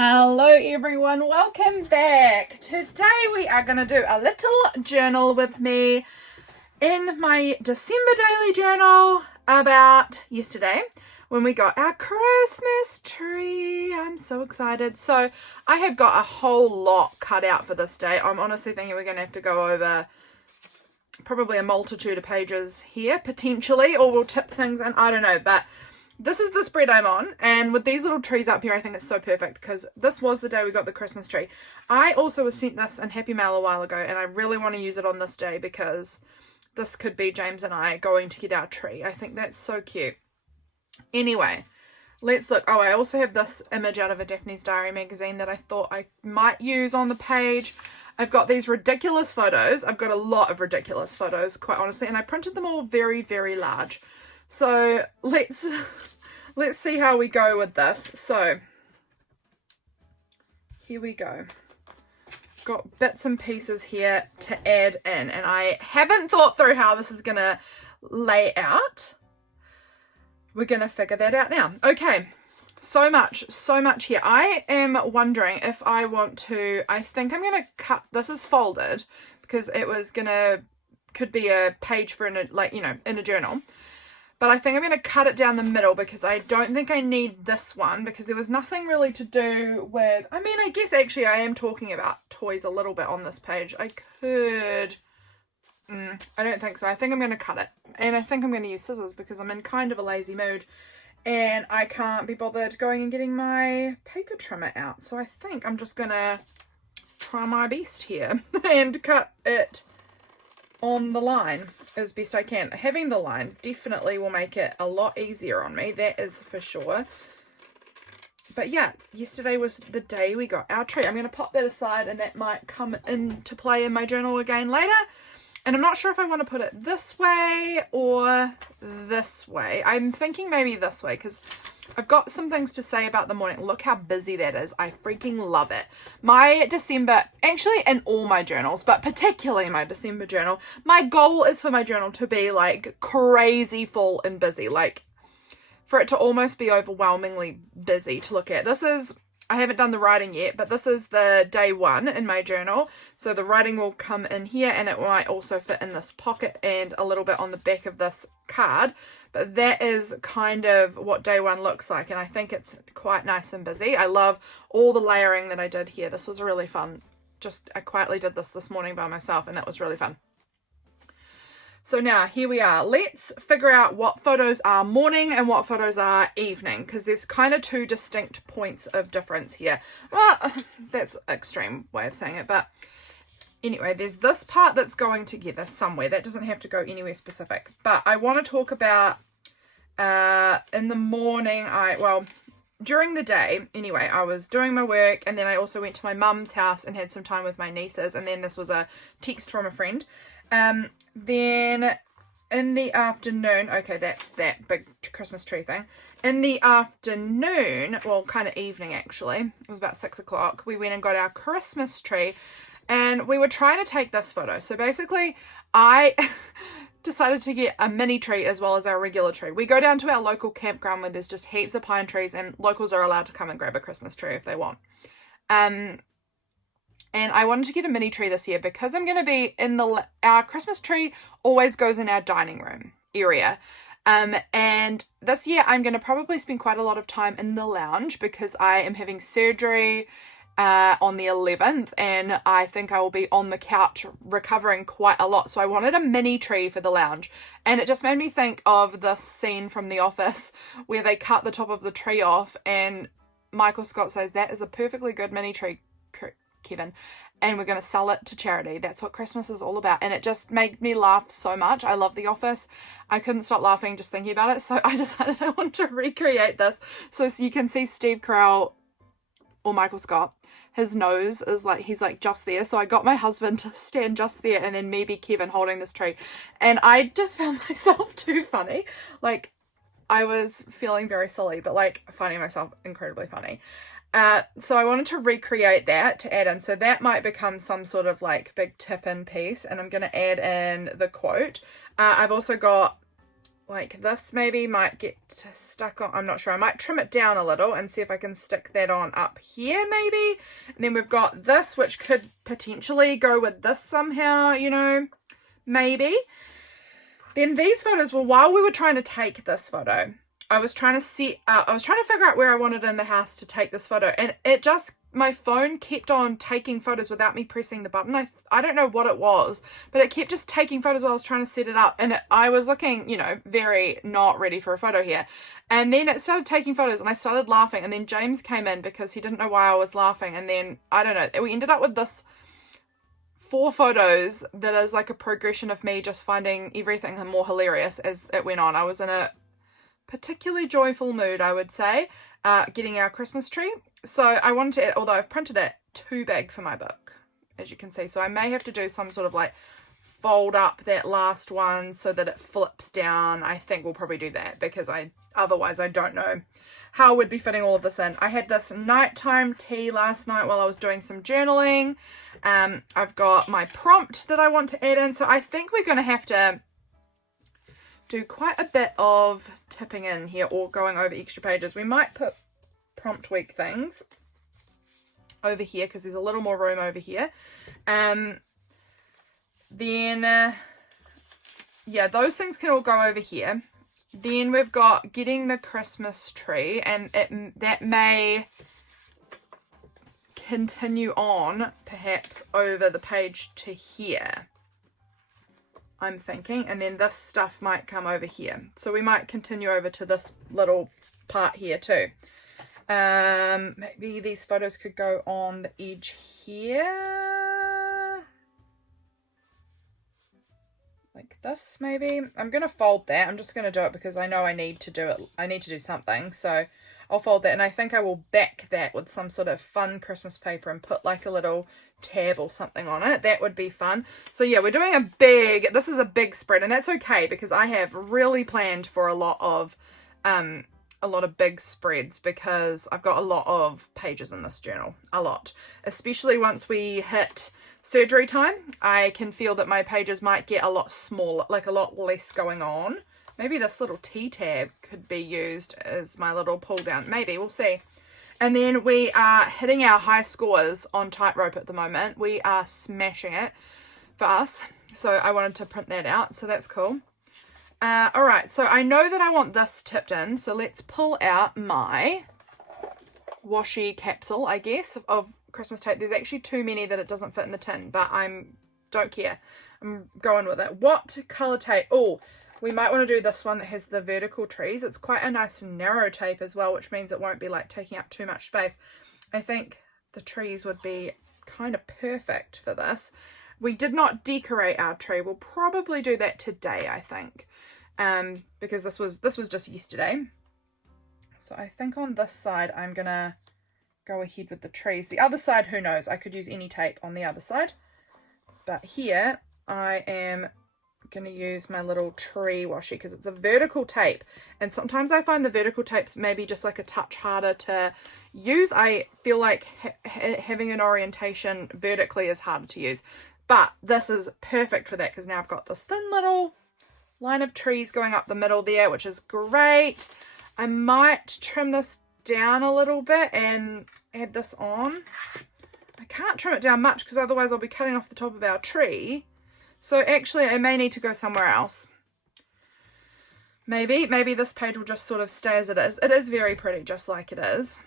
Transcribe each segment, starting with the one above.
Hello everyone, welcome back. Today we are going to do a little journal with me in my December daily journal about yesterday when we got our Christmas tree. I'm so excited. So I have got a whole lot cut out for this day. I'm honestly thinking we're going to have to go over probably a multitude of pages here potentially, or we'll tip things in, I don't know, but this is the spread I'm on, and with these little trees up here, I think it's so perfect because this was the day we got the Christmas tree. I also was sent this in Happy Mail a while ago, and I really want to use it on this day because this could be James and I going to get our tree. I think that's so cute. Anyway, let's look. Oh, I also have this image out of a Daphne's Diary magazine that I thought I might use on the page. I've got these ridiculous photos. I've got a lot of ridiculous photos, quite honestly, and I printed them all very, very large. So let's see how we go with this. So here we go. Got bits and pieces here to add in, and I haven't thought through how this is gonna lay out. We're gonna figure that out now. Okay, so much here. I am wondering if I want to, I think I'm gonna cut, this is folded because it was could be a page for in a journal. But I think I'm going to cut it down the middle because I don't think I need this one because there was nothing really to do with, I mean, I guess actually I am talking about toys a little bit on this page. I could, I don't think so. I think I'm going to cut it. And I think I'm going to use scissors because I'm in kind of a lazy mood and I can't be bothered going and getting my paper trimmer out. So I think I'm just going to try my best here and cut it on the line as best I can. Having the line definitely will make it a lot easier on me, that is for sure. But yeah, yesterday was the day we got our tree. I'm going to pop that aside and that might come into play in my journal again later. And I'm not sure if I want to put it this way or this way. I'm thinking maybe this way because I've got some things to say about the morning. Look how busy that is. I freaking love it. My December, actually in all my journals, but particularly my December journal, my goal is for my journal to be like crazy full and busy. Like for it to almost be overwhelmingly busy to look at. This is, I haven't done the writing yet, but this is the day one in my journal. So the writing will come in here and it might also fit in this pocket and a little bit on the back of this card. But that is kind of what day one looks like. And I think it's quite nice and busy. I love all the layering that I did here. This was really fun. I quietly did this morning by myself and that was really fun. So now here we are. Let's figure out what photos are morning and what photos are evening because there's kind of two distinct points of difference here. Well, that's an extreme way of saying it, but anyway, there's this part that's going together somewhere. That doesn't have to go anywhere specific, but I want to talk about in the morning, during the day, anyway, I was doing my work and then I also went to my mum's house and had some time with my nieces, and then this was a text from a friend. Then in the afternoon, okay, that's that big Christmas tree thing. In the afternoon, well, kind of evening actually, it was about 6 o'clock, we went and got our Christmas tree and we were trying to take this photo. So basically, I decided to get a mini tree as well as our regular tree. We go down to our local campground where there's just heaps of pine trees and locals are allowed to come and grab a Christmas tree if they want. And I wanted to get a mini tree this year because I'm going to be in our Christmas tree always goes in our dining room area. And this year I'm going to probably spend quite a lot of time in the lounge because I am having surgery on the 11th and I think I will be on the couch recovering quite a lot. So I wanted a mini tree for the lounge, and it just made me think of the scene from The Office where they cut the top of the tree off and Michael Scott says, "That is a perfectly good mini tree, Kevin, and we're going to sell it to charity." That's what Christmas is all about. And it just made me laugh so much. I love The Office. I couldn't stop laughing just thinking about it. So I decided I want to recreate this. So you can see Steve Carell or Michael Scott. His nose is like, he's like just there. So I got my husband to stand just there and then maybe Kevin holding this tree. And I just found myself too funny. Like I was feeling very silly, but like finding myself incredibly funny. So I wanted to recreate that to add in. So that might become some sort of like big tip-in piece. And I'm going to add in the quote. I've also got like this maybe might get stuck on. I'm not sure. I might trim it down a little and see if I can stick that on up here maybe. And then we've got this, which could potentially go with this somehow, you know, maybe. Then these photos, well, while we were trying to take this photo, I was trying to figure out where I wanted in the house to take this photo, and it just, my phone kept on taking photos without me pressing the button. I don't know what it was, but it kept just taking photos while I was trying to set it up, and I was looking, you know, very not ready for a photo here. And then it started taking photos, and I started laughing, and then James came in because he didn't know why I was laughing, and then, I don't know, we ended up with this 4 photos that is like a progression of me just finding everything more hilarious as it went on. I was in a particularly joyful mood, I would say, getting our Christmas tree. So I wanted to add, although I've printed it too big for my book, as you can see. So I may have to do some sort of like fold up that last one so that it flips down. I think we'll probably do that because otherwise I don't know how I would be fitting all of this in. I had this nighttime tea last night while I was doing some journaling. I've got my prompt that I want to add in. So I think we're going to have to do quite a bit of tipping in here or going over extra pages. We might put prompt week things over here because there's a little more room over here. Then yeah, those things can all go over here. Then we've got getting the Christmas tree, and that may continue on perhaps over the page to here, I'm thinking, and then this stuff might come over here. So we might continue over to this little part here too. Maybe these photos could go on the edge here. Like this maybe. I'm going to fold that. I'm just going to do it because I know I need to do it. I need to do something. So I'll fold that, and I think I will back that with some sort of fun Christmas paper and put like a little tab or something on it. That would be fun. So yeah, we're doing this is a big spread, and that's okay because I have really planned for a lot of big spreads because I've got a lot of pages in this journal, a lot, especially once we hit surgery time. I can feel that my pages might get a lot smaller, like a lot less going on. Maybe this little T tab could be used as my little pull down. Maybe, we'll see. And then we are hitting our high scores on tightrope at the moment. We are smashing it for us. So I wanted to print that out. So that's cool. All right. So I know that I want this tipped in. So let's pull out my washi capsule, I guess, of Christmas tape. There's actually too many that it doesn't fit in the tin, but don't care. I'm going with it. What color tape? Oh, we might want to do this one that has the vertical trees. It's quite a nice narrow tape as well, which means it won't be like taking up too much space. I think the trees would be kind of perfect for this. We did not decorate our tree. We'll probably do that today, I think, because this was just yesterday. So I think on this side, I'm going to go ahead with the trees. The other side, who knows? I could use any tape on the other side. But here, I am going to use my little tree washi because it's a vertical tape. And sometimes I find the vertical tapes maybe just like a touch harder to use. I feel like having an orientation vertically is harder to use. But this is perfect for that because now I've got this thin little line of trees going up the middle there, which is great. I might trim this down a little bit and add this on. I can't trim it down much because otherwise I'll be cutting off the top of our tree. So actually I may need to go somewhere else. Maybe this page will just sort of stay as it is. It is very pretty just like it is.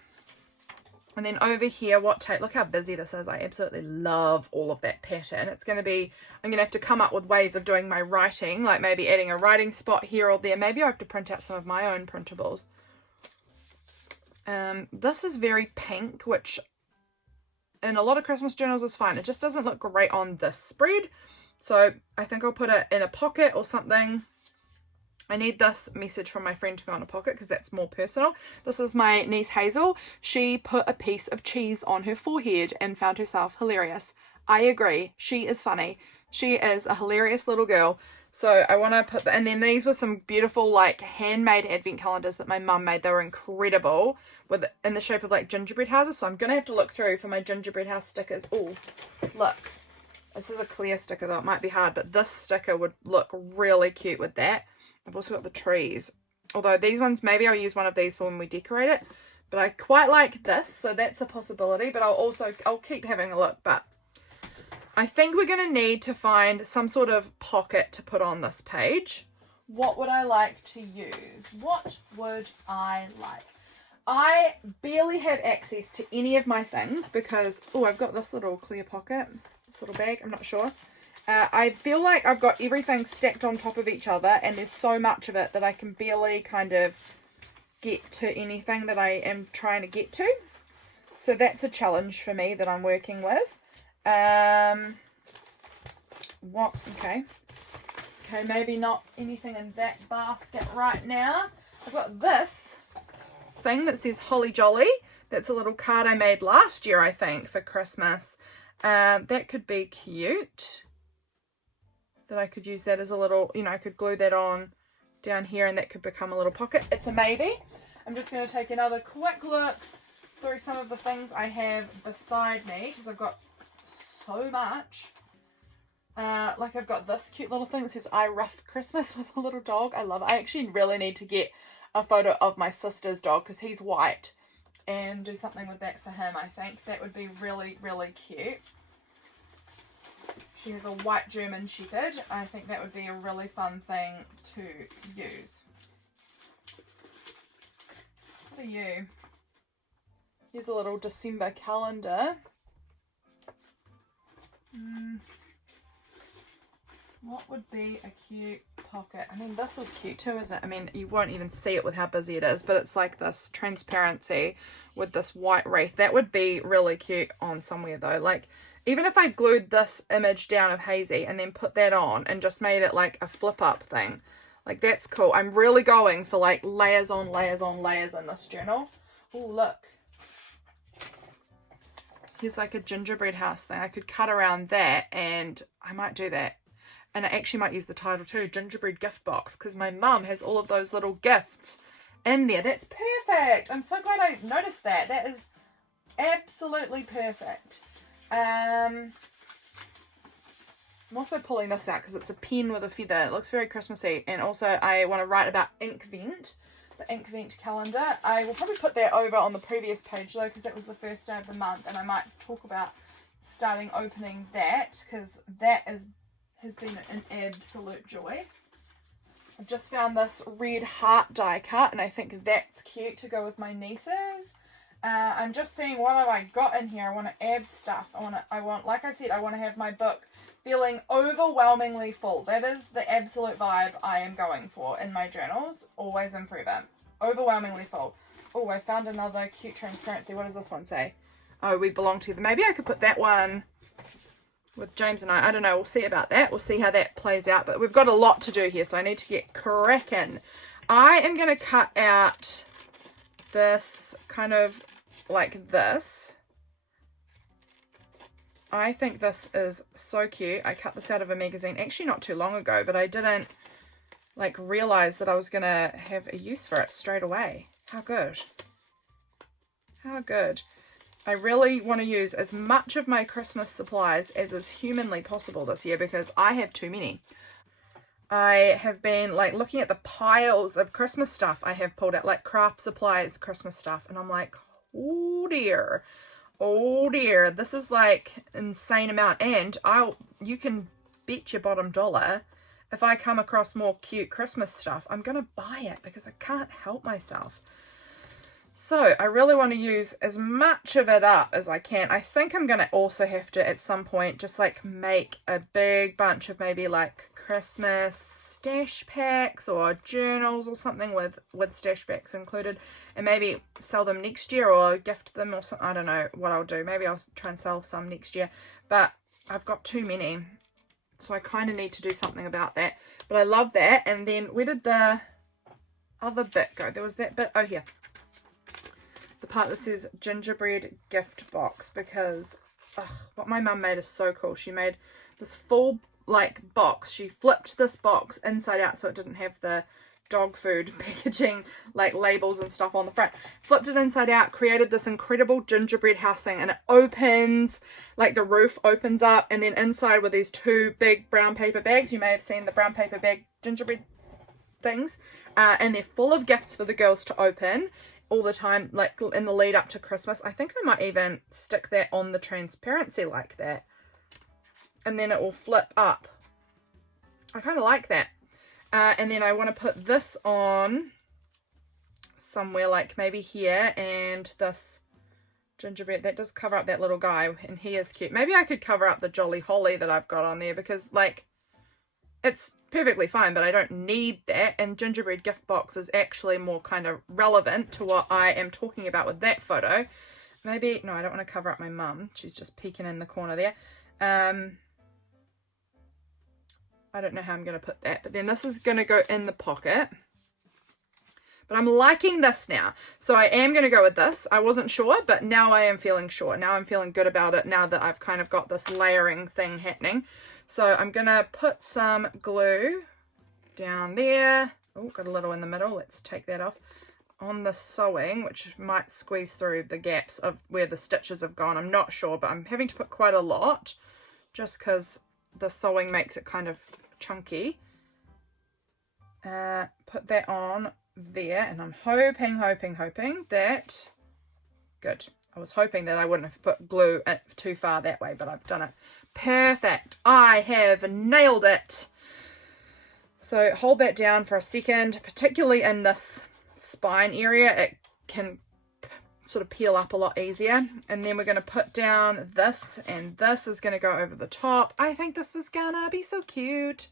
And then over here, what tape? Look how busy this is. I absolutely love all of that pattern. It's going to be, I'm going to have to come up with ways of doing my writing, like maybe adding a writing spot here or there. Maybe I have to print out some of my own printables. This is very pink, which in a lot of Christmas journals is fine. It just doesn't look great on this spread. So I think I'll put it in a pocket or something. I need this message from my friend to go in a pocket because that's more personal. This is my niece Hazel. She put a piece of cheese on her forehead and found herself hilarious. I agree. She is funny. She is a hilarious little girl. So I want to put and then these were some beautiful like handmade advent calendars that my mum made. They were incredible in the shape of like gingerbread houses. So I'm going to have to look through for my gingerbread house stickers. Oh, look. This is a clear sticker though. It might be hard, but this sticker would look really cute with that. I've also got the trees. Although these ones, maybe I'll use one of these for when we decorate it. But I quite like this, so that's a possibility. But I'll keep having a look. But I think we're going to need to find some sort of pocket to put on this page. What would I like to use? What would I like? I barely have access to any of my things because, oh, I've got this little clear pocket, this little bag, I'm not sure. I feel like I've got everything stacked on top of each other and there's so much of it that I can barely kind of get to anything that I am trying to get to. So that's a challenge for me that I'm working with. Okay, maybe not anything in that basket right now. I've got this thing that says Holly Jolly. That's a little card I made last year, I think, for Christmas. That could be cute. That I could use that as a little, I could glue that on down here and that could become a little pocket. It's a maybe. I'm just going to take another quick look through some of the things I have beside me because I've got so much. Like I've got this cute little thing that says I Rough Christmas with a little dog. I love it. I actually really need to get a photo of my sister's dog because he's white and do something with that for him. I think that would be really, really cute. She has a white German Shepherd. I think that would be a really fun thing to use. What are you? Here's a little December calendar. What would be a cute pocket? I mean, this is cute too, isn't it? I mean, you won't even see it with how busy it is, but it's like this transparency with this white wreath. That would be really cute on somewhere though. Like, even if I glued this image down of Hazy and then put that on and just made it like a flip up thing, like that's cool. I'm really going for like layers on layers on layers in this journal. Oh, look. Here's like a gingerbread house thing. I could cut around that and I might do that. And I actually might use the title too, Gingerbread Gift Box, because my mum has all of those little gifts in there. That's perfect. I'm so glad I noticed that. That is absolutely perfect. I'm also pulling this out because it's a pen with a feather. It looks very Christmassy. And also I want to write about Inkvent, the Inkvent calendar. I will probably put that over on the previous page though because that was the first day of the month. And I might talk about starting opening that because that has been an absolute joy. I've just found this red heart die cut and I think that's cute to go with my nieces. I'm just seeing what have I got in here. I want to add stuff. I want, like I said, I want to have my book feeling overwhelmingly full. That is the absolute vibe I am going for in my journals. Always and forever. Overwhelmingly full. Oh, I found another cute transparency. What does this one say? Oh, we belong together. Maybe I could put that one with James and I don't know, we'll see about that. We'll see how that plays out, but we've got a lot to do here, so I need to get cracking. I am going to cut out this kind of like this. I think this is so cute. I cut this out of a magazine actually not too long ago, but I didn't like realize that I was going to have a use for it straight away. How good. How good. I really want to use as much of my Christmas supplies as is humanly possible this year because I have too many. I have been like looking at the piles of Christmas stuff I have pulled out, like craft supplies, Christmas stuff, and I'm like, oh dear, this is like insane amount. And you can bet your bottom dollar if I come across more cute Christmas stuff, I'm gonna buy it because I can't help myself. So I really want to use as much of it up as I can. I think I'm going to also have to at some point just like make a big bunch of maybe like Christmas stash packs or journals or something with stash packs included and maybe sell them next year or gift them or something. I don't know what I'll do. Maybe I'll try and sell some next year, but I've got too many. So I kind of need to do something about that. But I love that. And then where did the other bit go? There was that bit. Oh, here. The part that says gingerbread gift box because what my mum made is so cool. She made this full like box. She flipped this box inside out so it didn't have the dog food packaging like labels and stuff on the front. Flipped it inside out, created this incredible gingerbread house thing, and it opens, like the roof opens up, and then inside with these two big brown paper bags. You may have seen the brown paper bag gingerbread things, and they're full of gifts for the girls to open all the time, like in the lead up to Christmas. I think I might even stick that on the transparency like that, and then it will flip up. I kind of like that. And then I want to put this on somewhere, like maybe here, and this gingerbread that does cover up that little guy, and he is cute. Maybe I could cover up the Jolly Holly that I've got on there, because like it's perfectly fine, but I don't need that, and gingerbread gift box is actually more kind of relevant to what I am talking about with that photo. Maybe, no, I don't want to cover up my mum. She's just peeking in the corner there. I don't know how I'm going to put that, but then this is going to go in the pocket. But I'm liking this now, so I am going to go with this. I wasn't sure, but now I am feeling sure. Now I'm feeling good about it, now that I've kind of got this layering thing happening. So I'm going to put some glue down there. Oh, got a little in the middle. Let's take that off. On the sewing, which might squeeze through the gaps of where the stitches have gone. I'm not sure, but I'm having to put quite a lot just because the sewing makes it kind of chunky. Put that on there, and I'm hoping that... Good. I was hoping that I wouldn't have put glue too far that way, but I've done it. Perfect. I have nailed it. So hold that down for a second, particularly in this spine area. It can sort of peel up a lot easier. And then we're going to put down this, and this is going to go over the top. I think this is gonna be so cute.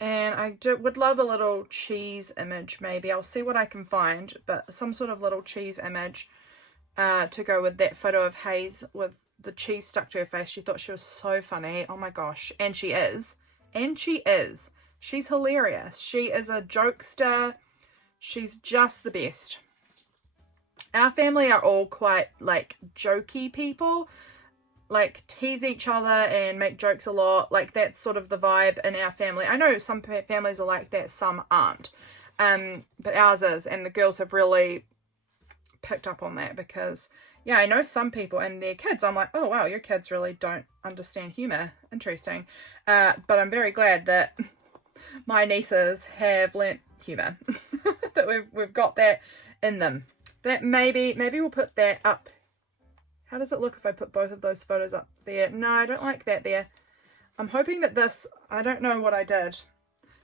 And I would love a little cheese image, maybe. I'll see what I can find, but some sort of little cheese image to go with that photo of Hayes with the cheese stuck to her face. She thought she was so funny. Oh my gosh. And she is. And she is. She's hilarious. She is a jokester. She's just the best. Our family are all quite like jokey people. Like tease each other and make jokes a lot. Like that's sort of the vibe in our family. I know some families are like that, some aren't. But ours is, and the girls have really picked up on that, because yeah, I know some people and their kids, I'm like, oh wow, your kids really don't understand humor. Interesting. But I'm very glad that my nieces have learnt humor. That we've got that in them. That maybe we'll put that up. How does it look if I put both of those photos up there? No, I don't like that there. I'm hoping that this, I don't know what I did.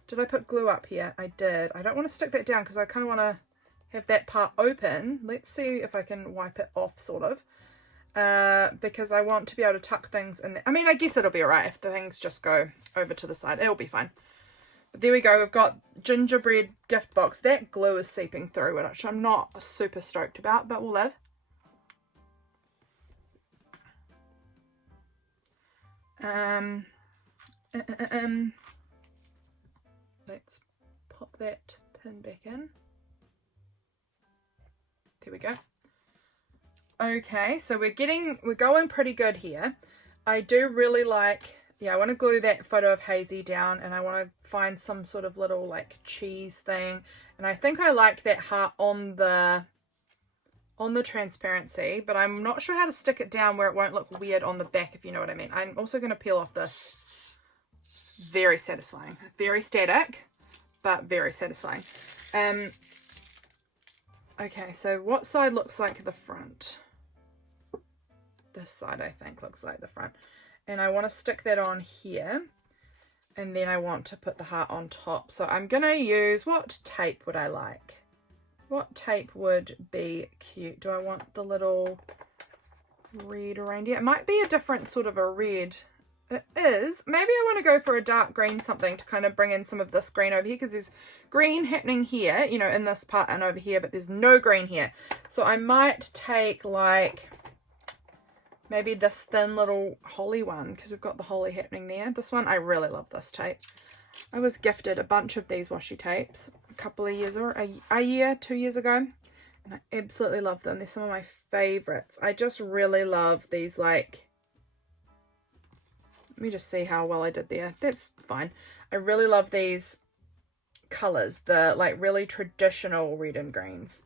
Did I put glue up here? I did. I don't want to stick that down because I kind of want to have that part open. Let's see if I can wipe it off, sort of. Because I want to be able to tuck things in there. I mean, I guess it'll be alright if the things just go over to the side. It'll be fine. But there we go. We've got gingerbread gift box. That glue is seeping through, which I'm not super stoked about, but we'll live. Let's pop that pin back in. There we go. Okay, so we're going pretty good here. I do really like, yeah, I want to glue that photo of Hazy down, and I want to find some sort of little like cheese thing. And I think I like that heart on the transparency, but I'm not sure how to stick it down where it won't look weird on the back, if you know what I mean. I'm also going to peel off this. Very satisfying. Very static, but very satisfying. Okay, so what side looks like the front? This side, I think, looks like the front. And I want to stick that on here. And then I want to put the heart on top. So I'm going to use, what tape would I like? What tape would be cute? Do I want the little red reindeer? It might be a different sort of a red. It is. Maybe I want to go for a dark green something to kind of bring in some of this green over here, because there's green happening here, you know, in this part and over here, but there's no green here. So I might take like maybe this thin little holly one, because we've got the holly happening there. This one, I really love this tape. I was gifted a bunch of these washi tapes a couple of years, or a year, 2 years ago, and I absolutely love them. They're some of my favorites. I just really love these, like, let me just see how well I did there. That's fine. I really love these colors, the like really traditional red and greens.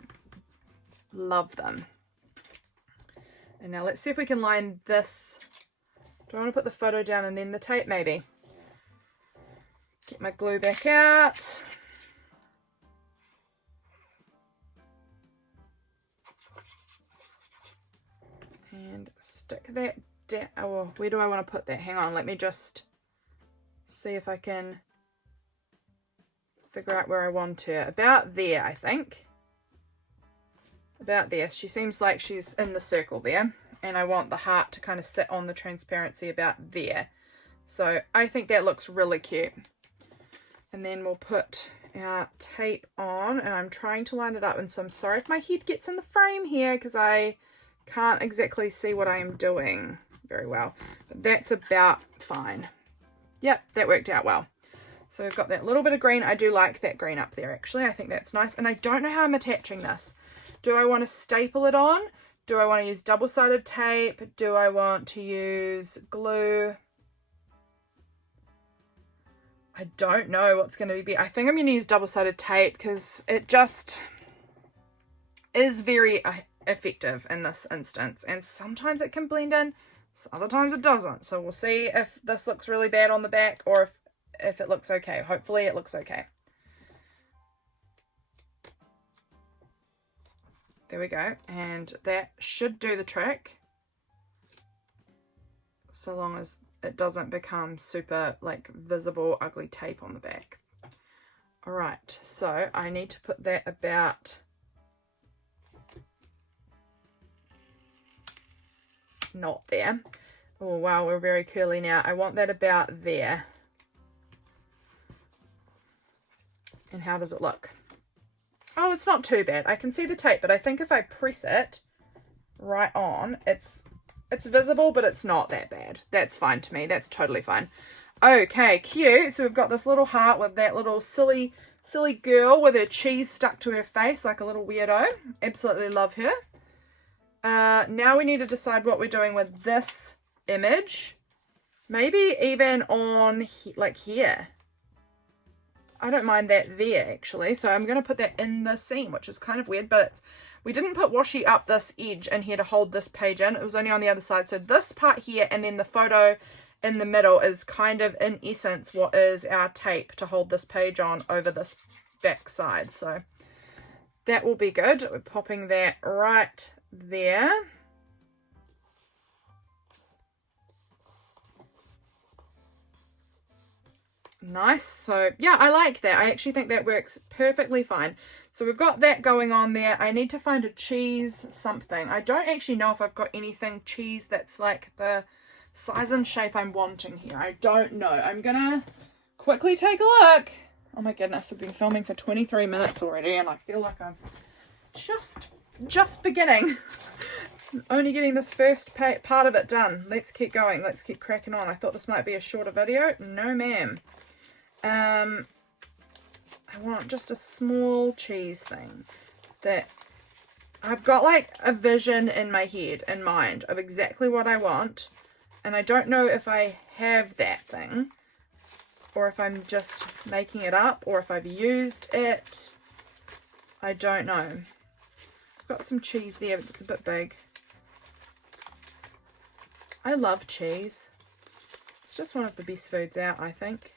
Love them. And now let's see if we can line this. Do I want to put the photo down and then the tape maybe? Get my glue back out. stick that down. Oh, where do I want to put that? Hang on, let me just see if I can figure out where I want her. About there, I think. About there. She seems like she's in the circle there, and I want the heart to kind of sit on the transparency about there. So I think that looks really cute. And then we'll put our tape on, and I'm trying to line it up, and so I'm sorry if my head gets in the frame here because I can't exactly see what I am doing very well, but that's about fine. Yep, that worked out well. So we've got that little bit of green. I do like that green up there, actually. I think that's nice. And I don't know how I'm attaching this. Do I want to staple it on? Do I want to use double-sided tape? Do I want to use glue? I don't know what's going to be. I think I'm going to use double-sided tape because it just is very effective in this instance. And sometimes it can blend in, other times it doesn't. So we'll see if this looks really bad on the back or if it looks okay. Hopefully it looks okay. There we go. And that should do the trick. So long as it doesn't become super like visible ugly tape on the back. All right, so I need to put that about not there. Oh wow, we're very curly now. I want that about there. And how does it look? Oh, it's not too bad. I can see the tape, but I think if I press it right on, it's visible, but it's not that bad. That's fine to me. That's totally fine. Okay, cute. So we've got this little heart with that little silly girl with her cheese stuck to her face like a little weirdo. Absolutely love her. Now we need to decide what we're doing with this image. Maybe even on like here. I don't mind that there actually. So I'm going to put that in the seam, which is kind of weird, but we didn't put washi up this edge in here to hold this page in. It was only on the other side. So this part here and then the photo in the middle is kind of in essence what is our tape to hold this page on over this back side. So that will be good. We're popping that right there. Nice. So yeah, I like that. I actually think that works perfectly fine. So we've got that going on there. I need to find a cheese something. I don't actually know if I've got anything cheese that's like the size and shape I'm wanting here. I don't know. I'm gonna quickly take a look. Oh my goodness, we've been filming for 23 minutes already and I feel like I'm just beginning. Only getting this first part of it done. Let's keep going. Let's keep cracking on. I thought this might be a shorter video. No ma'am. I want just a small cheese thing that I've got like a vision in my head and mind of exactly what I want. And I don't know if I have that thing or if I'm just making it up or if I've used it. I don't know. I've got some cheese there, but it's a bit big. I love cheese. It's just one of the best foods out, I think.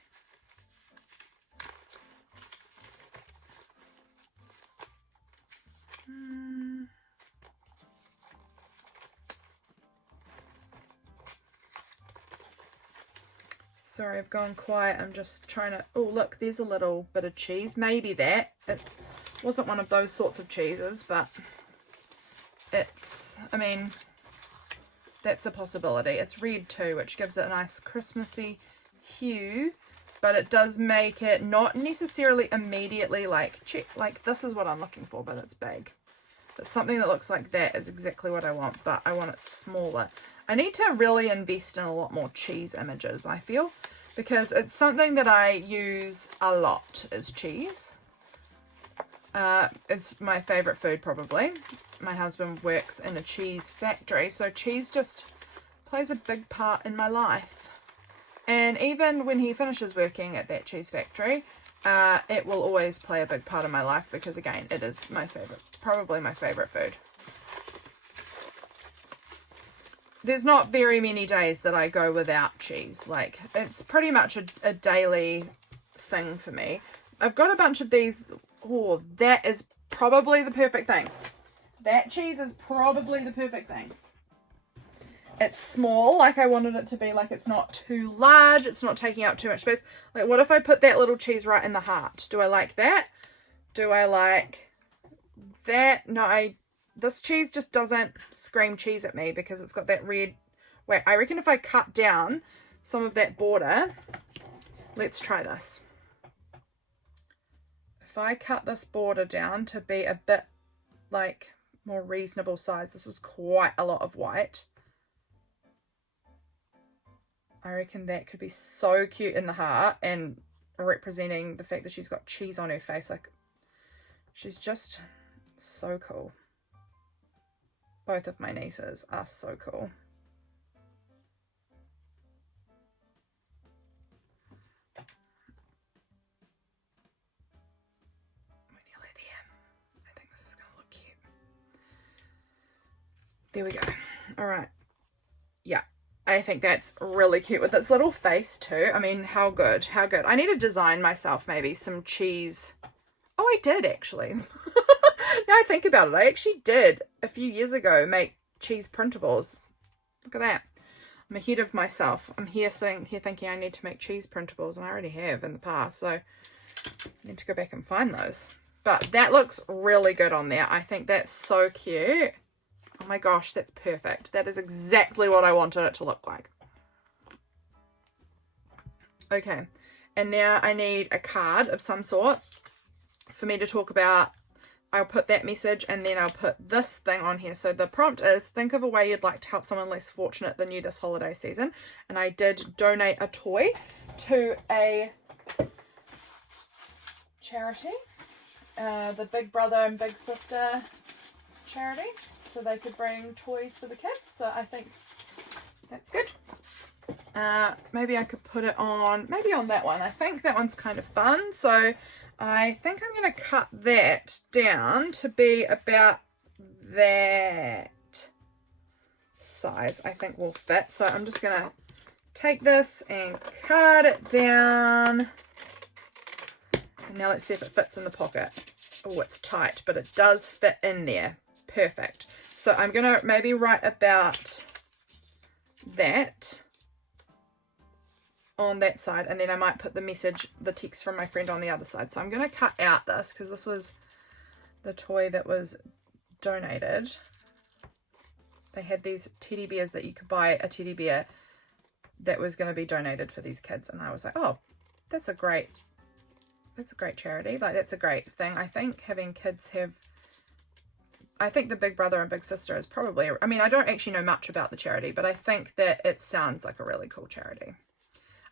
Sorry, I've gone quiet. I'm just trying to... Oh, look, there's a little bit of cheese. Maybe that. It wasn't one of those sorts of cheeses, but it's... I mean, that's a possibility. It's red too, which gives it a nice Christmassy hue, but it does make it not necessarily immediately like this is what I'm looking for, but it's big. But something that looks like that is exactly what I want, but I want it smaller. I need to really invest in a lot more cheese images, I feel, because it's something that I use a lot is cheese. It's my favorite food probably. My husband works in a cheese factory, so cheese just plays a big part in my life. And even when he finishes working at that cheese factory, it will always play a big part in my life because, again, it is my favorite, probably my favorite food. There's not very many days that I go without cheese. Like, it's pretty much a daily thing for me. I've got a bunch of these. Oh, that is probably the perfect thing. That cheese is probably the perfect thing. it's small, like I wanted it to be, like it's not too large, it's not taking up too much space. Like what if I put that little cheese right in the heart? Do I like that? Do I like that? No, this cheese just doesn't scream cheese at me because it's got that red. Wait, I reckon if I cut down some of that border, let's try this. If I cut this border down to be a bit like more reasonable size, this is quite a lot of white. I reckon that could be so cute in the heart and representing the fact that she's got cheese on her face. Like, she's just so cool. Both of my nieces are so cool. We're nearly there. I think this is going to look cute. There we go. All right. Yeah. I think that's really cute with its little face too. I mean, how good, how good. I need to design myself maybe some cheese. Oh, I did actually. Now I think about it, I actually did a few years ago make cheese printables. Look at that. I'm ahead of myself. I'm here sitting here thinking I need to make cheese printables, and I already have in the past, so I need to go back and find those. But that looks really good on there. I think that's so cute. Oh my gosh, that's perfect. That is exactly what I wanted it to look like. Okay, and now I need a card of some sort for me to talk about. I'll put that message and then I'll put this thing on here. So the prompt is, think of a way you'd like to help someone less fortunate than you this holiday season. And I did donate a toy to a charity, the Big Brother and Big Sister charity, so they could bring toys for the kids. So I think that's good. Maybe I could put it on, maybe on that one. I think that one's kind of fun. So I think I'm going to cut that down to be about that size. I think will fit. So I'm just going to take this and cut it down. And now let's see if it fits in the pocket. Oh, it's tight, but it does fit in there. Perfect. So I'm going to maybe write about that on that side, and then I might put the message, the text from my friend on the other side. So I'm going to cut out this because this was the toy that was donated. They had these teddy bears that you could buy a teddy bear that was going to be donated for these kids, and I was like, oh, that's a great charity. Like, that's a great thing. I think having kids have, I think the Big Brother and Big Sister is probably, I mean, I don't actually know much about the charity, but I think that it sounds like a really cool charity.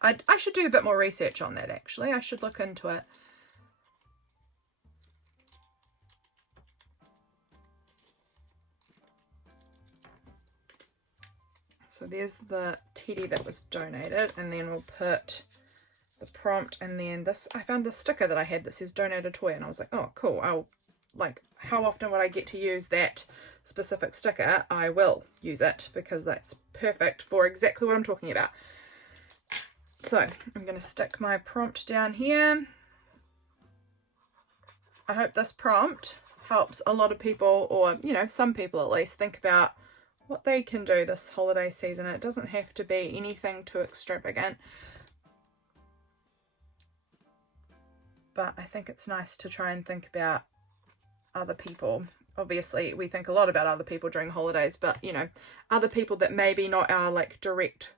I should do a bit more research on that, actually. I should look into it. So there's the teddy that was donated, and then we'll put the prompt, and then this, I found this sticker that I had that says donate a toy, and I was like, oh, cool. I'll, like, how often would I get to use that specific sticker? I will use it because that's perfect for exactly what I'm talking about. So I'm going to stick my prompt down here. I hope this prompt helps a lot of people, or, you know, some people at least, think about what they can do this holiday season. It doesn't have to be anything too extravagant, but I think it's nice to try and think about other people. Obviously, we think a lot about other people during holidays, but, you know, other people that maybe not our, like, direct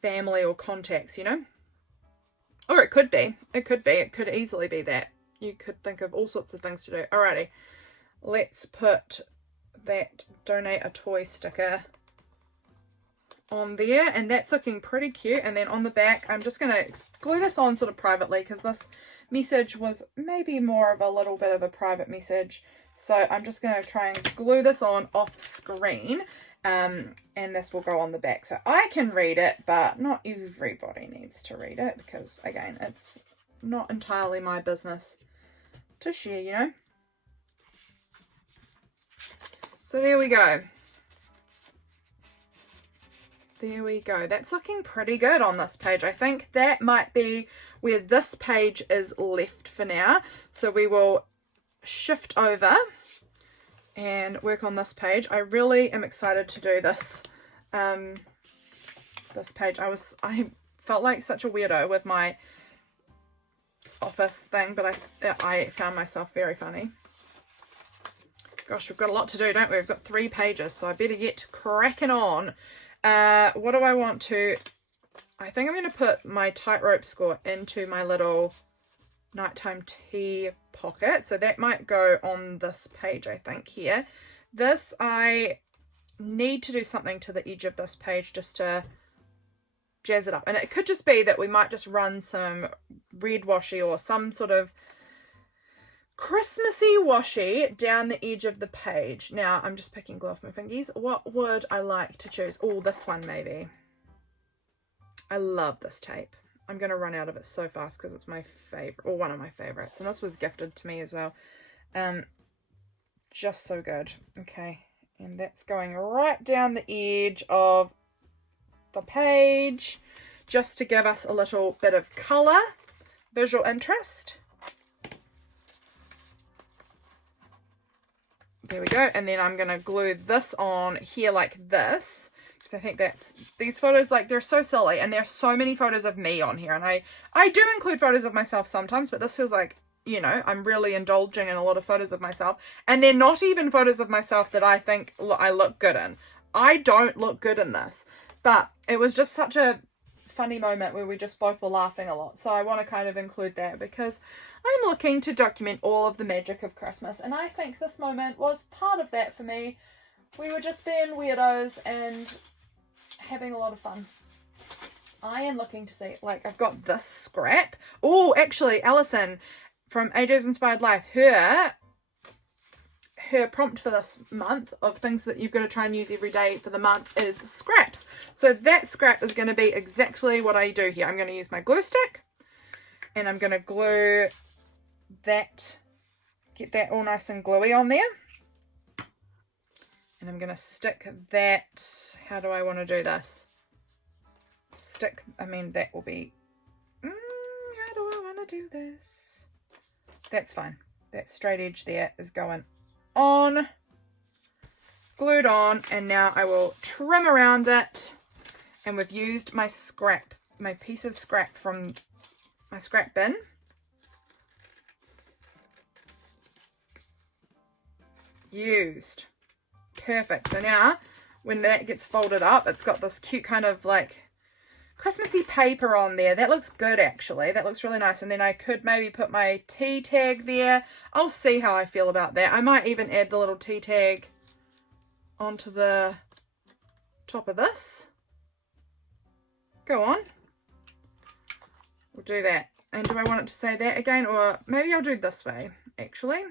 family or contacts, you know? Or it could be. It could easily be that. You could think of all sorts of things to do. Alrighty. Let's put that donate a toy sticker on there, and that's looking pretty cute. And then on the back, I'm just going to glue this on sort of privately because this message was maybe more of a little bit of a private message. So I'm just going to try and glue this on off screen. And this will go on the back so I can read it, but not everybody needs to read it because, again, it's not entirely my business to share, you know. So there we go. There we go. That's looking pretty good on this page. I think that might be where this page is left for now. So we will shift over and work on this page. I really am excited to do this this page. I felt like such a weirdo with my office thing, but I found myself very funny. Gosh, we've got a lot to do, don't we? We've got 3 pages, so I better get cracking on. What do I want to... I think I'm going to put my tightrope score into my little nighttime tea pocket. So that might go on this page, I think, here. This, I need to do something to the edge of this page just to jazz it up. And it could just be that we might just run some red washi or some sort of Christmassy washi down the edge of the page. Now, I'm just picking glue off my fingies. What would I like to choose? Oh, this one maybe. I love this tape. I'm going to run out of it so fast because it's my favorite, or one of my favorites. And this was gifted to me as well. Just so good. Okay. And that's going right down the edge of the page just to give us a little bit of colour, visual interest. There we go. And then I'm going to glue this on here like this. Because I think that's, these photos, like, they're so silly. And there are so many photos of me on here. And I do include photos of myself sometimes. But this feels like, you know, I'm really indulging in a lot of photos of myself. And they're not even photos of myself that I think I look good in. I don't look good in this. But it was just such a funny moment where we just both were laughing a lot. So I want to kind of include that because I'm looking to document all of the magic of Christmas. And I think this moment was part of that for me. We were just being weirdos and having a lot of fun. I am looking to see, like, I've got this scrap. Oh, actually, Allison from AJ's Inspired Life, her prompt for this month of things that you've got to try and use every day for the month is scraps. So that scrap is going to be exactly what I do here. I'm going to use my glue stick and I'm going to glue that, get that all nice and gluey on there. And I'm going to stick that, how do I want to do this? That will be, how do I want to do this? That's fine. That straight edge there is going on, glued on, and now I will trim around it. And we've used my scrap, my piece of scrap from my scrap bin. Used. Perfect. So now when that gets folded up, it's got this cute kind of like Christmassy paper on there. That looks good, actually. That looks really nice. And then I could maybe put my tea tag there. I'll see how I feel about that. I might even add the little tea tag onto the top of this. Go on. We'll do that. And do I want it to say that again? Or maybe I'll do it this way, actually.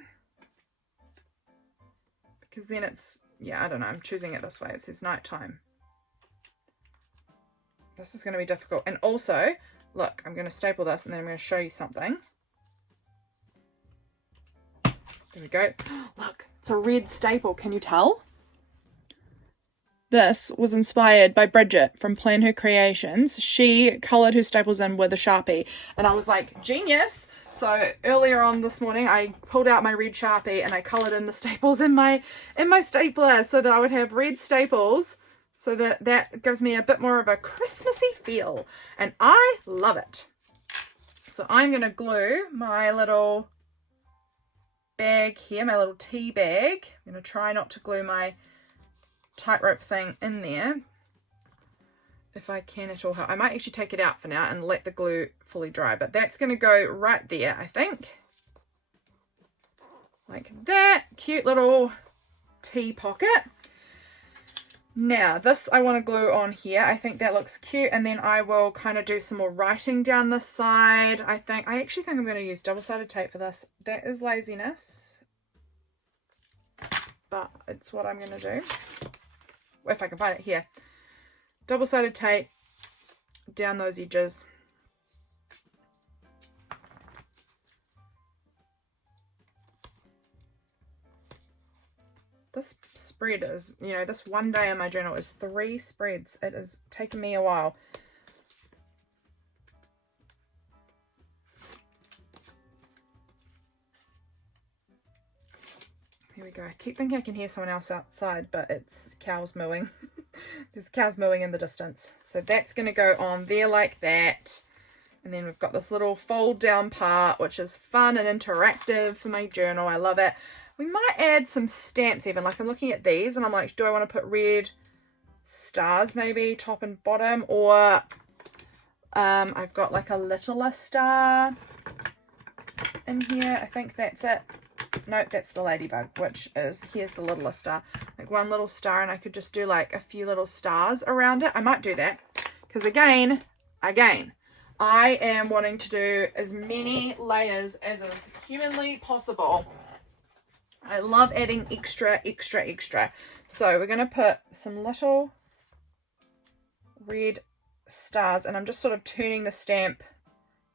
Because then it's, yeah, I don't know. I'm choosing it this way. It says nighttime. This is going to be difficult. And also, look, I'm going to staple this and then I'm going to show you something. There we go. Look, it's a red staple. Can you tell? This was inspired by Bridget from Plan Her Creations. She coloured her staples in with a Sharpie. And I was like, genius! So earlier on this morning, I pulled out my red Sharpie and I coloured in the staples in my stapler so that I would have red staples. So that gives me a bit more of a Christmassy feel. And I love it. So I'm going to glue my little bag here, my little tea bag. I'm going to try not to glue my tightrope thing in there. If I can at all. I might actually take it out for now and let the glue fully dry. But that's going to go right there, I think. Like that. Cute little tea pocket. Now, this I want to glue on here. I think that looks cute. And then I will kind of do some more writing down this side. I actually think I'm going to use double-sided tape for this. That is laziness. But it's what I'm going to do. If I can find it here. Double-sided tape down those edges. This spread is, this one day in my journal is 3 spreads. It has taken me a while. Here we go. I keep thinking I can hear someone else outside, but it's cows mooing. There's cows mooing in the distance. So that's going to go on there like that. And then we've got this little fold down part, which is fun and interactive for my journal. I love it. We might add some stamps even. Like I'm looking at these and I'm like, do I want to put red stars maybe top and bottom? Or I've got like a littler star in here. I think that's it. Nope, that's the ladybug, which is, here's the littler star. Like one little star, and I could just do like a few little stars around it. I might do that because again, I am wanting to do as many layers as is humanly possible. I love adding extra. So we're going to put some little red stars, and I'm just sort of turning the stamp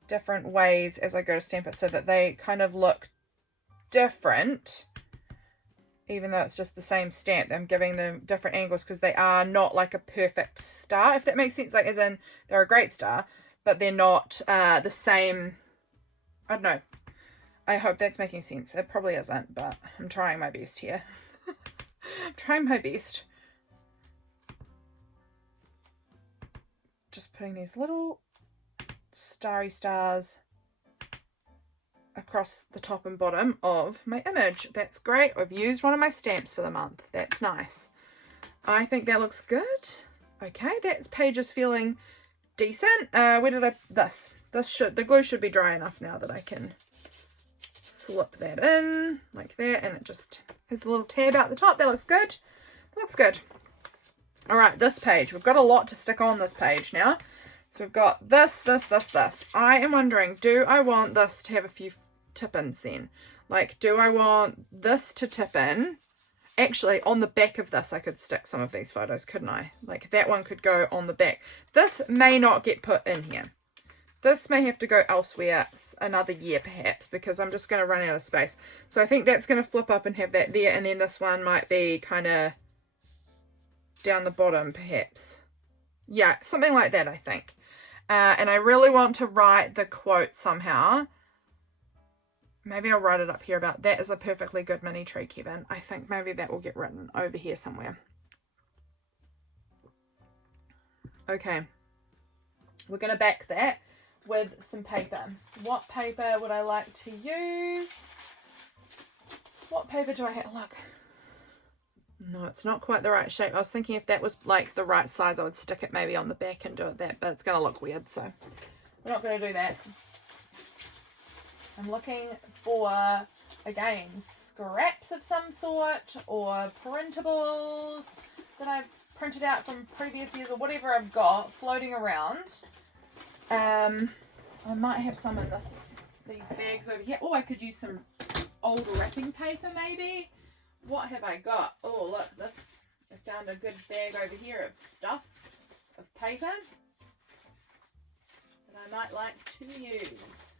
different ways as I go to stamp it so that they kind of look different, even though it's just the same stamp. I'm giving them different angles because they are not like a perfect star, if that makes sense. Like as in they're a great star, but they're not the same. I don't know. I hope that's making sense. It probably isn't, but I'm trying my best here. I'm trying my best. Just putting these little starry stars across the top and bottom of my image. That's great. I've used one of my stamps for the month. That's nice. I think that looks good. Okay, that page is feeling decent. Where did I, the glue should be dry enough now that I can slip that in like that, and it just has the little tab out the top. That looks good. That looks good. All right, this page. We've got a lot to stick on this page now. So we've got this. I am wondering, do I want this to have a few tip-ins then? Like, do I want this to tip in? Actually, on the back of this, I could stick some of these photos, couldn't I? Like, that one could go on the back. This may not get put in here. This may have to go elsewhere another year, perhaps, because I'm just going to run out of space. So I think that's going to flip up and have that there, and then this one might be kind of down the bottom, perhaps. Yeah, something like that, I think. And I really want to write the quote somehow. Maybe I'll write it up here about, that is a perfectly good mini tree, Kevin. I think maybe that will get written over here somewhere. Okay. We're going to back that with some paper. What paper would I like to use? What paper do I have? Look. No, it's not quite the right shape. I was thinking if that was like the right size, I would stick it maybe on the back and do it that, but it's going to look weird, so we're not going to do that. I'm looking for, again, scraps of some sort or printables that I've printed out from previous years or whatever I've got floating around. I might have some in these bags over here. Oh, I could use some old wrapping paper maybe. What have I got? Oh, look, this. I found a good bag over here of stuff, of paper that I might like to use.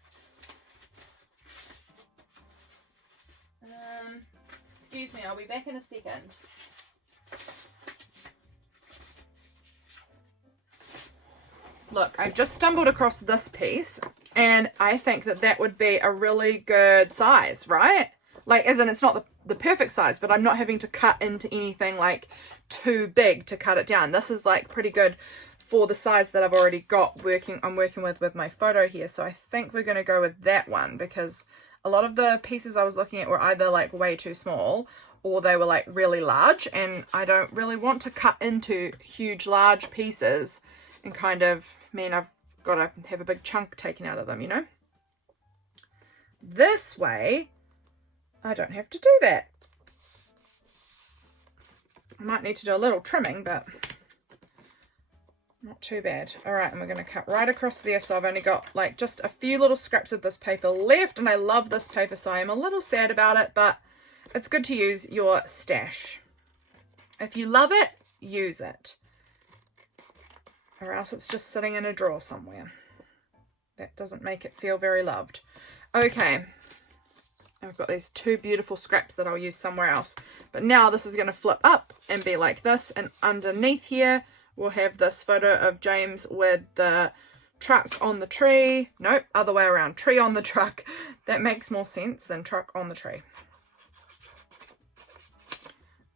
Excuse me, I'll be back in a second. Look, I just stumbled across this piece, and I think that that would be a really good size, right? Like, as in, it's not the perfect size, but I'm not having to cut into anything like too big to cut it down. This is like pretty good for the size that I've already got I'm working with my photo here. So I think we're going to go with that one, because a lot of the pieces I was looking at were either like way too small or they were like really large, and I don't really want to cut into huge large pieces and kind of mean I've got to have a big chunk taken out of them, you know. This way I don't have to do that. I might need to do a little trimming, but not too bad. All right, and we're going to cut right across there. So I've only got like just a few little scraps of this paper left, and I love this paper, so I'm a little sad about it, but it's good to use your stash. If you love it, use it. Or else it's just sitting in a drawer somewhere. That doesn't make it feel very loved. Okay. I've got these two beautiful scraps that I'll use somewhere else. But now this is going to flip up and be like this. And underneath here, we'll have this photo of James with the truck on the tree. Nope, other way around. Tree on the truck. That makes more sense than truck on the tree.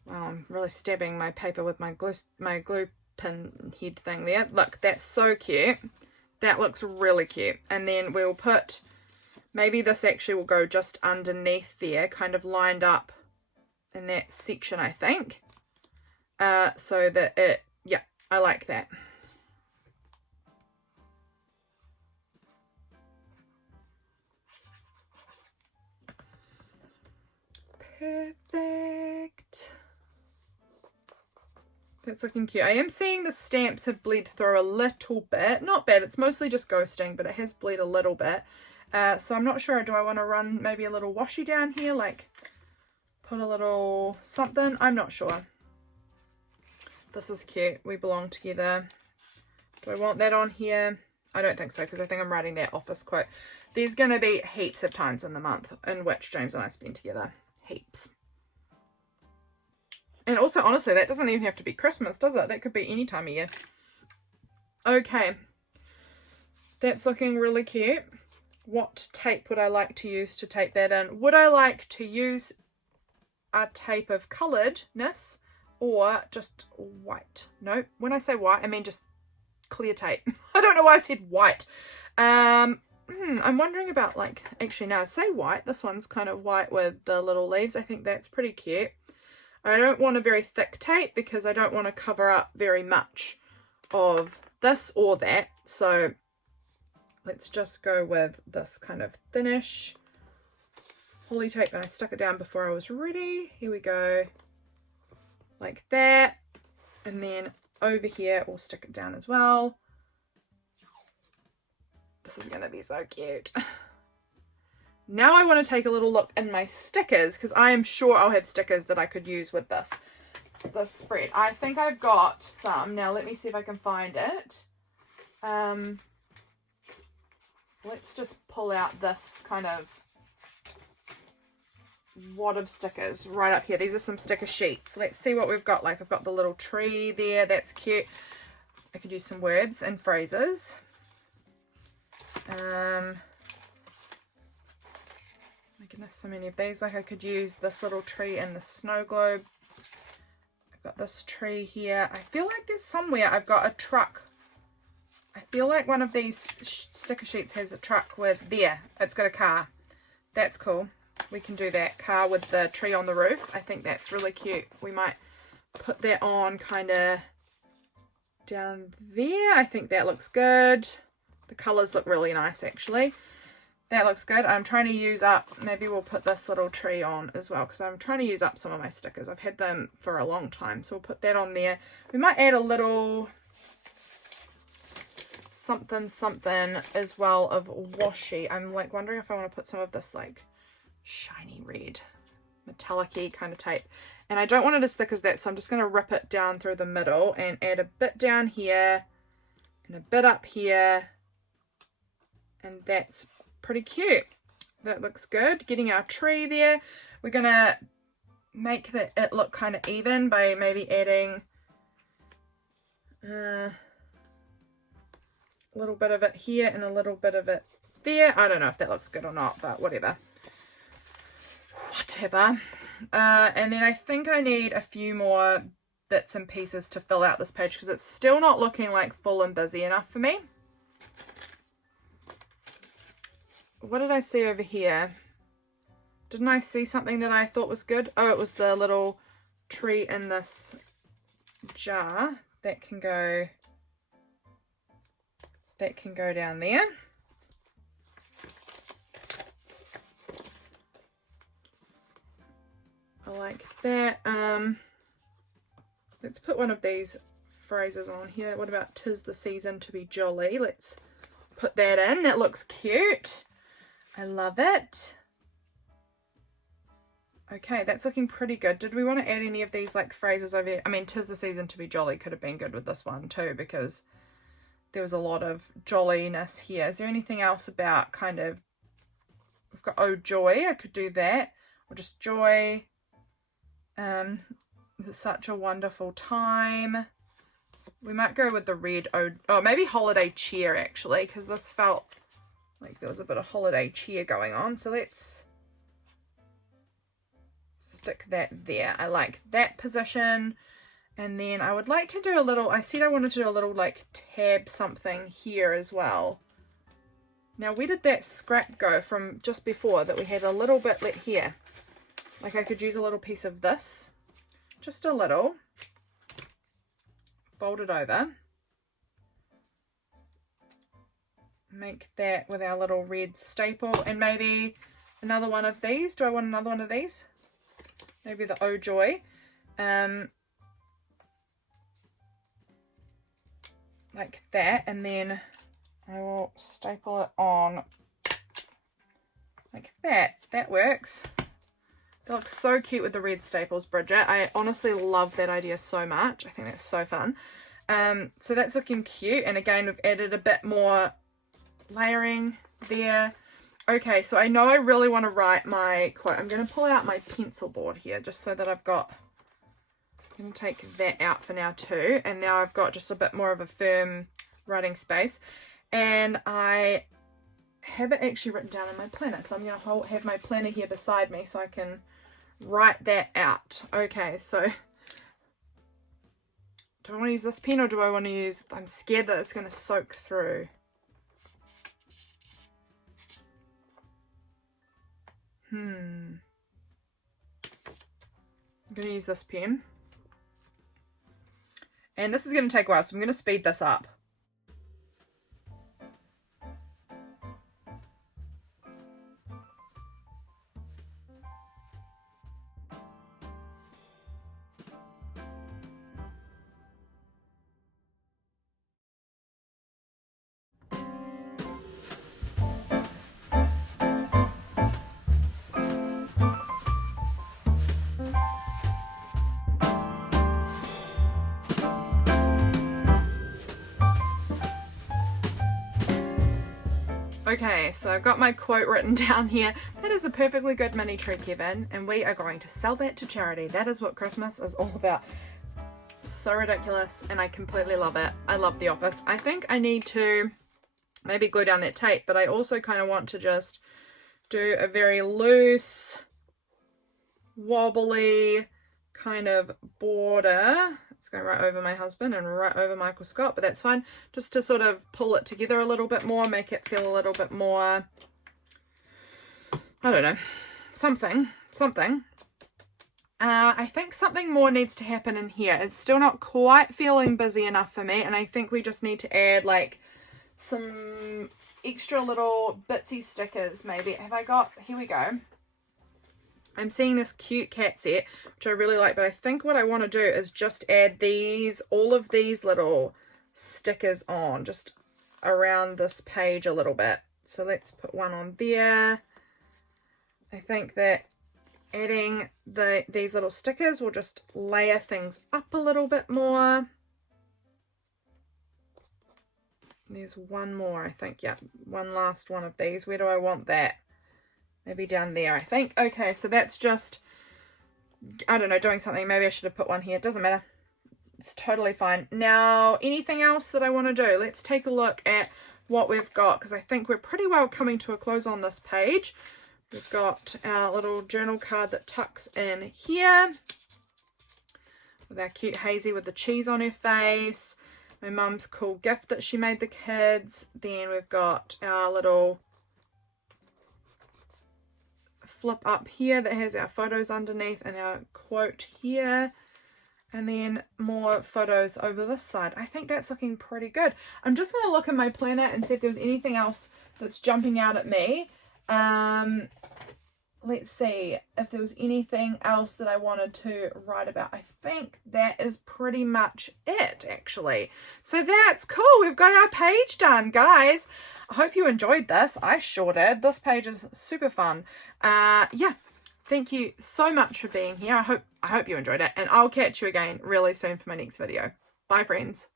Wow, I'm really stabbing my paper with my glue pin head thing there. Look, that's so cute. That looks really cute. And then we'll put, maybe this actually will go just underneath there, kind of lined up in that section, I think. So that it, yeah, I like that. Perfect. That's looking cute. I am seeing the stamps have bled through a little bit. Not bad, it's mostly just ghosting, but it has bled a little bit. So I'm not sure, do I want to run maybe a little washi down here, like put a little something? I'm not sure. This is cute. We belong together. Do I want that on here? I don't think so, because I think I'm writing that office quote. There's going to be heaps of times in the month in which James and I spend together. Heaps. And also, honestly, that doesn't even have to be Christmas, does it? That could be any time of year. Okay. That's looking really cute. What tape would I like to use to tape that in? Would I like to use a tape of colouredness or just white? No, when I say white, I mean just clear tape. I don't know why I said white. I'm wondering about, like, actually now I say white. This one's kind of white with the little leaves. I think that's pretty cute. I don't want a very thick tape because I don't want to cover up very much of this or that. So let's just go with this kind of thinnish poly tape. And I stuck it down before I was ready. Here we go. Like that. And then over here we'll stick it down as well. This is going to be so cute. Now I want to take a little look in my stickers, because I am sure I'll have stickers that I could use with this spread. I think I've got some. Now let me see if I can find it. Let's just pull out this kind of wad of stickers right up here. These are some sticker sheets. Let's see what we've got. Like, I've got the little tree there. That's cute. I could use some words and phrases. My goodness, so many of these. Like, I could use this little tree and the snow globe. I've got this tree here. I feel like there's somewhere I've got a truck. I feel like one of these sticker sheets has a truck with, there, it's got a car. That's cool. We can do that. Car with the tree on the roof. I think that's really cute. We might put that on kind of down there. I think that looks good. The colours look really nice, actually. That looks good. I'm trying to use up, maybe we'll put this little tree on as well, because I'm trying to use up some of my stickers. I've had them for a long time, so we'll put that on there. We might add a little something as well of washi. I'm like wondering if I want to put some of this like shiny red, metallic-y kind of tape. And I don't want it as thick as that, so I'm just going to rip it down through the middle and add a bit down here and a bit up here. And that's pretty cute. That looks good. Getting our tree there. We're going to make it look kind of even by maybe adding a little bit of it here and a little bit of it there. I don't know if that looks good or not, but whatever. And then I think I need a few more bits and pieces to fill out this page, because it's still not looking like full and busy enough for me. What did I see over here? Didn't I see something that I thought was good? Oh, it was the little tree in this jar. That can go down there. I like that. Let's put one of these phrases on here. What about "'tis the season to be jolly"? Let's put that in. That looks cute. I love it. Okay, that's looking pretty good. Did we want to add any of these like phrases over here? I mean, "'tis the season to be jolly" could have been good with this one too, because there was a lot of jolliness here. Is there anything else about kind of, we've got "oh joy"? I could do that, or just "joy." It's such a wonderful time. We might go with the red, oh maybe "holiday cheer" actually, because this felt like there was a bit of holiday cheer going on. So let's stick that there. I like that position. And then I would like to do a little, I said I wanted to do a little like tab something here as well. Now where did that scrap go from just before that we had a little bit here? Like I could use a little piece of this, just a little, fold it over. Make that with our little red staple, and maybe another one of these. Do I want another one of these? Maybe the Oh Joy. Like that, and then I will staple it on like that. That works. That looks so cute with the red staples, Bridget. I honestly love that idea so much. I think that's so fun. So that's looking cute, and again we've added a bit more layering there. Okay, so I know I really want to write my quote. I'm going to pull out my pencil board here just so that I've got, I'm going to take that out for now too, and now I've got just a bit more of a firm writing space, and I have it actually written down in my planner, so I'm going to have my planner here beside me so I can write that out. Okay, so do I want to use this pen or do I want to use, I'm scared that it's going to soak through. I'm going to use this pen. And this is going to take a while, so I'm going to speed this up. Okay, so I've got my quote written down here. That is a perfectly good mini tree, Kevin, and we are going to sell that to charity. That is what Christmas is all about. So ridiculous, and I completely love it. I love The Office. I think I need to maybe glue down that tape, but I also kind of want to just do a very loose, wobbly kind of border. It's going right over my husband and right over Michael Scott, but that's fine. Just to sort of pull it together a little bit more, make it feel a little bit more, I don't know, something. I think something more needs to happen in here. It's still not quite feeling busy enough for me, and I think we just need to add like some extra little bitsy stickers maybe. Have I got, here we go. I'm seeing this cute cat set, which I really like, but I think what I want to do is just add these, all of these little stickers on, just around this page a little bit. So let's put one on there. I think that adding these little stickers will just layer things up a little bit more. There's one more, I think. Yeah, one last one of these. Where do I want that? Maybe down there, I think. Okay, so that's just, I don't know, doing something. Maybe I should have put one here. It doesn't matter. It's totally fine. Now, anything else that I want to do? Let's take a look at what we've got, because I think we're pretty well coming to a close on this page. We've got our little journal card that tucks in here with our cute Hazy with the cheese on her face. My mum's cool gift that she made the kids. Then we've got our little flip up here that has our photos underneath and our quote here, and then more photos over this side. I think that's looking pretty good. I'm just going to look in my planner and see if there's anything else that's jumping out at me. Let's see if there was anything else that I wanted to write about. I think that is pretty much it, actually. So that's cool. We've got our page done, guys. I hope you enjoyed this. I sure did. This page is super fun. Yeah, thank you so much for being here. I hope you enjoyed it, and I'll catch you again really soon for my next video. Bye, friends.